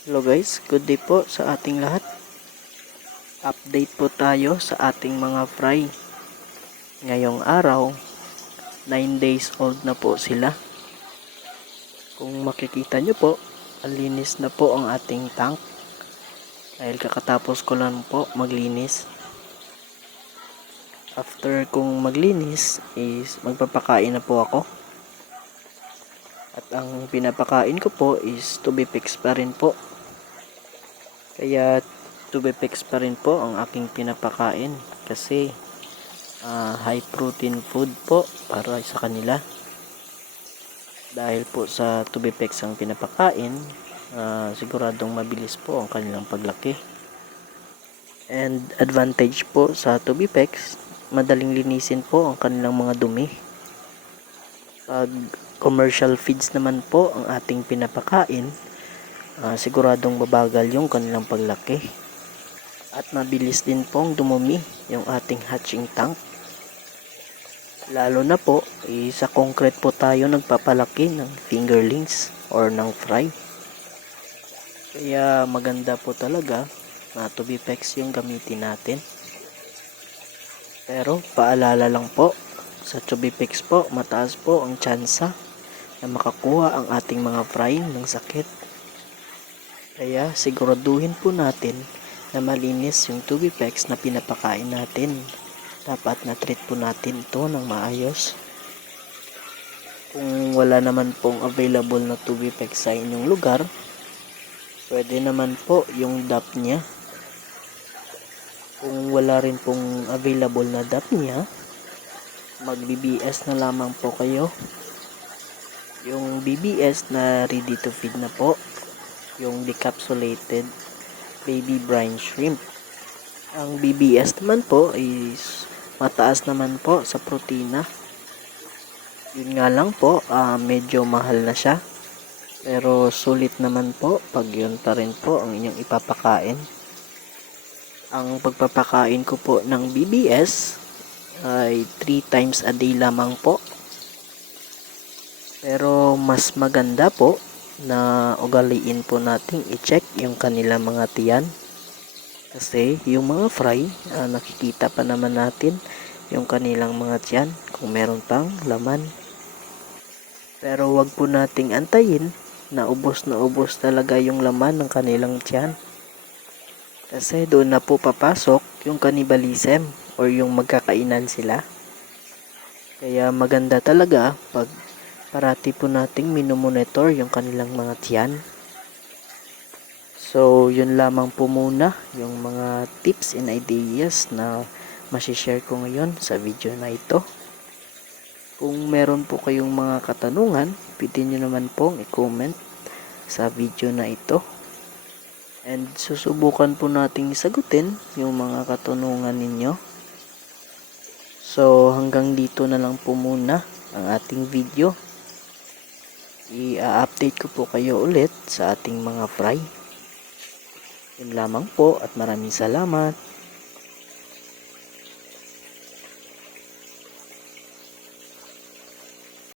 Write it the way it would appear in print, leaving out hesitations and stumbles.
Hello guys, good day po sa ating lahat. Update po tayo sa ating mga fry. Ngayong araw, 9 days old na po sila. Kung makikita nyo po, alinis na po ang ating tank. Dahil kakatapos ko lang po maglinis. After kong maglinis is magpapakain na po ako. At ang pinapakain ko po is Tubifix pa rin po. Kaya Tubifix pa rin po ang aking pinapakain kasi high protein food po para sa kanila. Dahil po sa Tubifix ang pinapakain, siguradong mabilis po ang kanilang paglaki. And advantage po sa Tubifix, madaling linisin po ang kanilang mga dumi. Pag commercial feeds naman po ang ating pinapakain, siguradong babagal yung kanilang paglaki at mabilis din pong dumumi yung ating hatching tank, lalo na po sa concrete po tayo nagpapalaki ng fingerlings or ng fry. Kaya maganda po talaga na Tubifix yung gamitin natin. Pero paalala lang po, sa Tubifix po mataas po ang tsansa na makakuha ang ating mga fry ng sakit. Kaya siguraduhin po natin na malinis yung Tubifix na pinapakain natin. Dapat na treat po natin ito ng maayos. Kung wala naman pong available na Tubifix sa inyong lugar, pwede naman po yung DAP niya. Kung wala rin pong available na DAP niya, mag BBS na lamang po kayo. Yung BBS na ready to feed na po, yung decapsulated baby brine shrimp. Ang BBS naman po is mataas naman po sa protina. Yun nga lang po, medyo mahal na siya. Pero sulit naman po pag yun pa rin po ang inyong ipapakain. Ang pagpapakain ko po ng BBS ay 3 times a day lamang po. Pero mas maganda po na ugaliin po nating i-check yung kanilang mga tiyan. Kasi yung mga fry, nakikita pa naman natin yung kanilang mga tiyan kung meron pang laman. Pero wag po nating antayin na ubos talaga yung laman ng kanilang tiyan. Kasi doon na po papasok yung cannibalism or yung magkakainan sila. Kaya maganda talaga pag parati po nating minomonitor yung kanilang mga tiyan. So, yun lamang po muna yung mga tips and ideas na masishare ko ngayon sa video na ito. Kung meron po kayong mga katanungan, pwede nyo naman pong i-comment sa video na ito. And susubukan po nating sagutin yung mga katanungan ninyo. So, hanggang dito na lang po muna ang ating video. I-update ko po kayo ulit sa ating mga fry. Yun lamang po at maraming salamat.